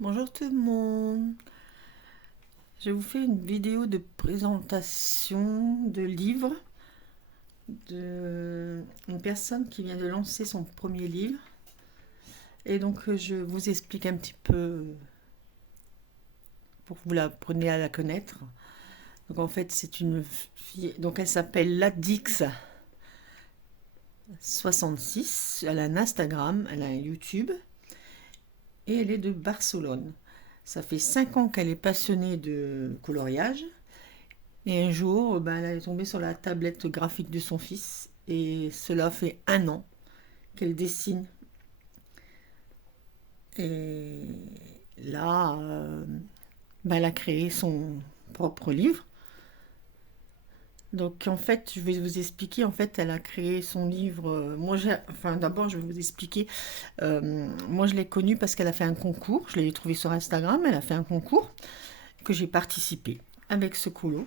Bonjour tout le monde. Je vous fais une vidéo de présentation de livre de une personne qui vient de lancer son premier livre. Et donc je vous explique un petit peu pour que vous l'appreniez à la connaître. Donc en fait c'est une fille, donc elle s'appelle Ladix66. Elle a un Instagram, elle a un YouTube et elle est de Barcelone. Ça fait 5 ans qu'elle est passionnée de coloriage. Et un jour, elle est tombée sur la tablette graphique de son fils. Et cela fait 1 an qu'elle dessine. Et là, elle a créé son propre livre. Donc en fait, je vais vous expliquer. En fait, elle a créé son livre. D'abord, je vais vous expliquer. Moi, je l'ai connue parce qu'elle a fait un concours. Je l'ai trouvée sur Instagram. Elle a fait un concours que j'ai participé avec ce colo.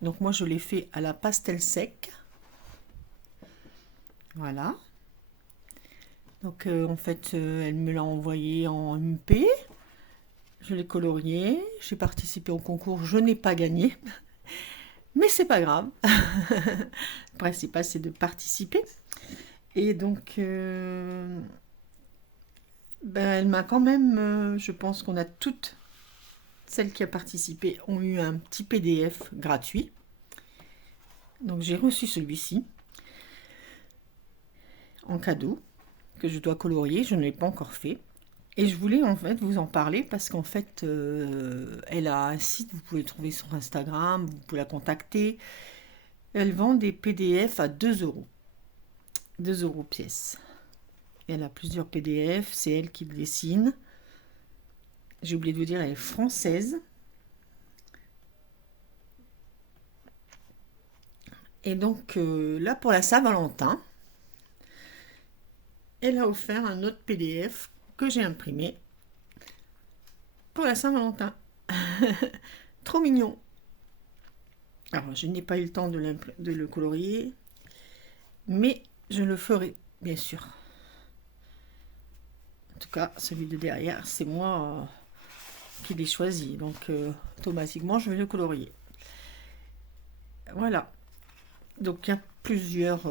Donc moi, je l'ai fait à la pastel sec. Voilà. Donc en fait, elle me l'a envoyé en MP. Je l'ai colorié. J'ai participé au concours. Je n'ai pas gagné. Mais c'est pas grave. Le principal, c'est de participer. Et donc, elle m'a quand même, je pense qu'on a toutes celles qui ont participé ont eu un petit PDF gratuit. Donc j'ai reçu celui-ci en cadeau que je dois colorier. Je ne l'ai pas encore fait. Et je voulais en fait vous en parler parce qu'en fait, elle a un site, vous pouvez le trouver sur Instagram, vous pouvez la contacter. Elle vend des PDF à 2 euros. 2 euros pièce. Elle a plusieurs PDF, c'est elle qui le dessine. J'ai oublié de vous dire, elle est française. Et donc là, pour la Saint-Valentin, elle a offert un autre PDF que j'ai imprimé pour la Saint-Valentin. Trop mignon. Alors, je n'ai pas eu le temps de le colorier, mais je le ferai, bien sûr. En tout cas, celui de derrière, c'est moi qui l'ai choisi. Donc, automatiquement, je vais le colorier. Voilà. Donc, il y a plusieurs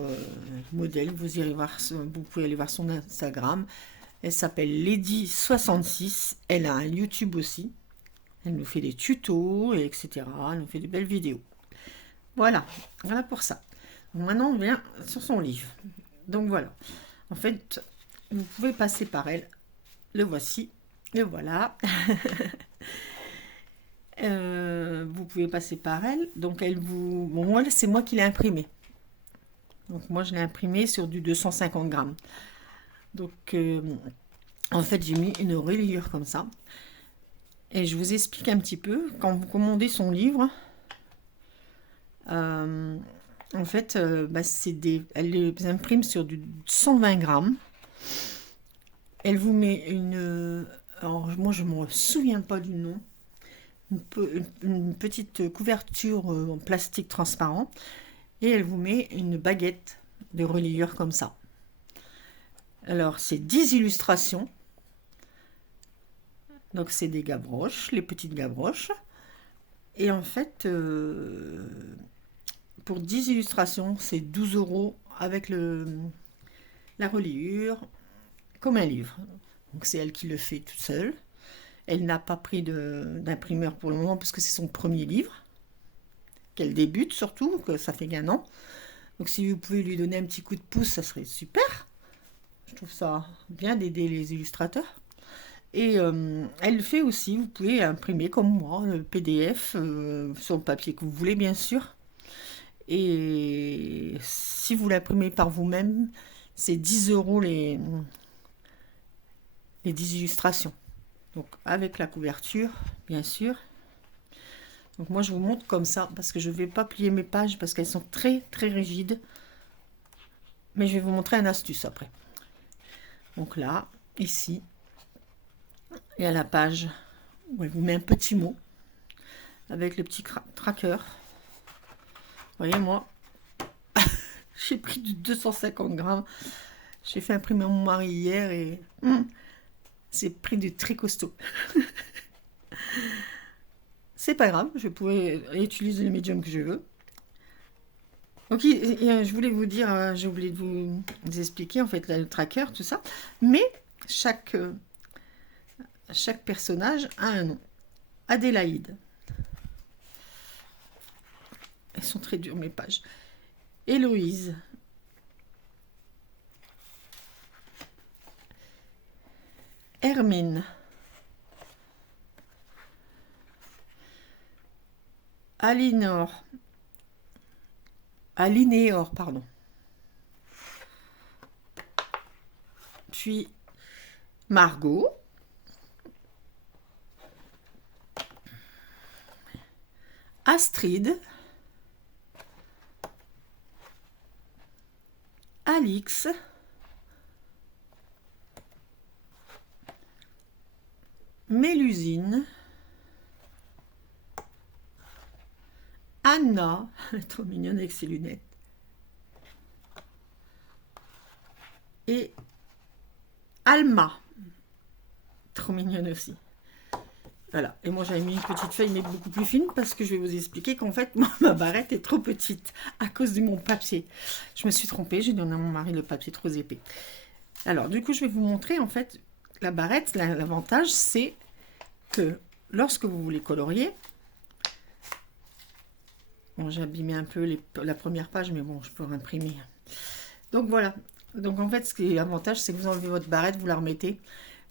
modèles. Vous pouvez aller voir son Instagram. Elle s'appelle Lady66. Elle a un YouTube aussi. Elle nous fait des tutos, etc. Elle nous fait de belles vidéos. Voilà. Voilà pour ça. Donc, maintenant, on vient sur son livre. Donc, voilà. En fait, vous pouvez passer par elle. Le voici. Le voilà. Vous pouvez passer par elle. Donc, moi, c'est moi qui l'ai imprimé. Donc, moi, je l'ai imprimé sur du 250 grammes. Donc, en fait, j'ai mis une reliure comme ça. Et je vous explique un petit peu. Quand vous commandez son livre, en fait, elle les imprime sur du 120 grammes. Elle vous met une... Alors, moi, je ne me souviens pas du nom. Une petite couverture en plastique transparent. Et elle vous met une baguette de reliure comme ça. Alors, c'est 10 illustrations. Donc, c'est des gavroches, les petites gavroches. Et en fait, pour 10 illustrations, c'est 12 euros avec la reliure, comme un livre. Donc, c'est elle qui le fait toute seule. Elle n'a pas pris d'imprimeur pour le moment parce que c'est son premier livre. Qu'elle débute surtout, que ça fait qu'1 an. Donc, si vous pouvez lui donner un petit coup de pouce, ça serait super. Je trouve ça bien d'aider les illustrateurs. Et elle fait aussi, vous pouvez imprimer comme moi le PDF sur le papier que vous voulez bien sûr. Et si vous l'imprimez par vous-même, c'est 10 euros les 10 illustrations. Donc avec la couverture, bien sûr. Donc moi je vous montre comme ça parce que je ne vais pas plier mes pages parce qu'elles sont très très rigides. Mais je vais vous montrer une astuce après. Donc là, ici, et à la page où elle vous met un petit mot avec le petit tracker. Vous voyez, moi, j'ai pris du 250 grammes. J'ai fait imprimer mon mari hier et c'est prix du très costaud. C'est pas grave, je pourrais utiliser le médium que je veux. Donc, je voulais vous dire, j'ai oublié de vous expliquer en fait le tracker, tout ça. Mais chaque personnage a un nom. Adélaïde. Elles sont très dures mes pages. Héloïse. Hermine. Alinéor, pardon. Puis Margot. Astrid. Alix. Mélusine. Anna, trop mignonne avec ses lunettes. Et Alma, trop mignonne aussi. Voilà, et moi j'avais mis une petite feuille mais beaucoup plus fine parce que je vais vous expliquer qu'en fait ma barrette est trop petite à cause de mon papier. Je me suis trompée, j'ai donné à mon mari le papier trop épais. Alors du coup je vais vous montrer en fait la barrette, l'avantage c'est que lorsque vous voulez colorier, bon j'ai abîmé un peu la première page mais bon je peux imprimer. Donc voilà, donc en fait ce qui est l'avantage c'est que vous enlevez votre barrette, vous la remettez.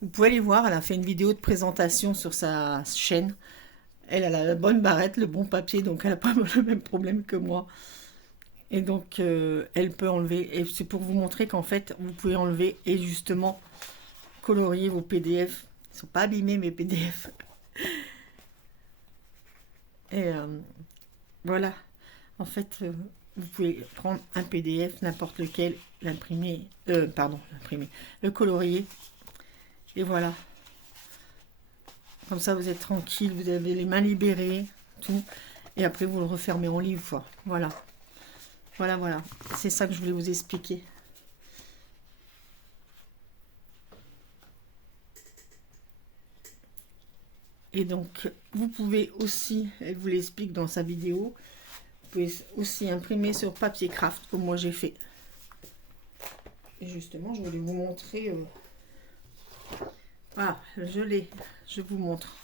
Vous pouvez aller voir, elle a fait une vidéo de présentation sur sa chaîne. Elle a la bonne barrette, le bon papier, donc elle n'a pas le même problème que moi. Et donc, elle peut enlever. Et c'est pour vous montrer qu'en fait, vous pouvez enlever et justement colorier vos PDF. Ils ne sont pas abîmés, mes PDF. Et voilà. En fait, vous pouvez prendre un PDF, n'importe lequel, l'imprimer, le colorier. Et voilà. Comme ça, vous êtes tranquille, vous avez les mains libérées, tout. Et après, vous le refermez en livre, quoi. Voilà. Voilà, voilà. C'est ça que je voulais vous expliquer. Et donc, vous pouvez aussi, elle vous l'explique dans sa vidéo, vous pouvez aussi imprimer sur papier craft, comme moi j'ai fait. Et justement, je voulais vous montrer... Ah, je l'ai. Je vous montre.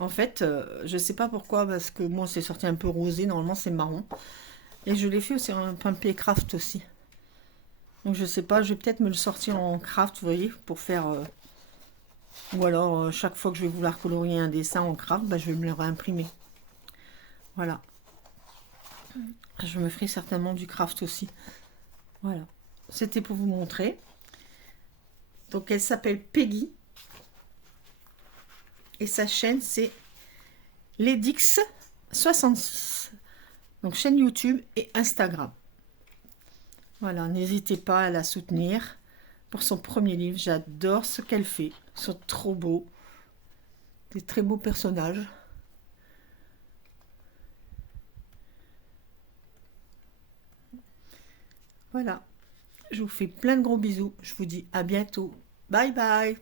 En fait, je sais pas pourquoi, parce que moi, c'est sorti un peu rosé. Normalement, c'est marron. Et je l'ai fait aussi en papier craft aussi. Donc, je sais pas. Je vais peut-être me le sortir en craft, vous voyez, pour faire... Ou alors, chaque fois que je vais vouloir colorier un dessin en craft, bah, je vais me le réimprimer. Voilà. Je me ferai certainement du craft aussi. Voilà. C'était pour vous montrer. Donc, elle s'appelle Peggy. Et sa chaîne, c'est Ledix66. Donc, chaîne YouTube et Instagram. Voilà, n'hésitez pas à la soutenir pour son premier livre. J'adore ce qu'elle fait. Ils sont trop beaux. Des très beaux personnages. Voilà. Je vous fais plein de gros bisous. Je vous dis à bientôt. Bye bye.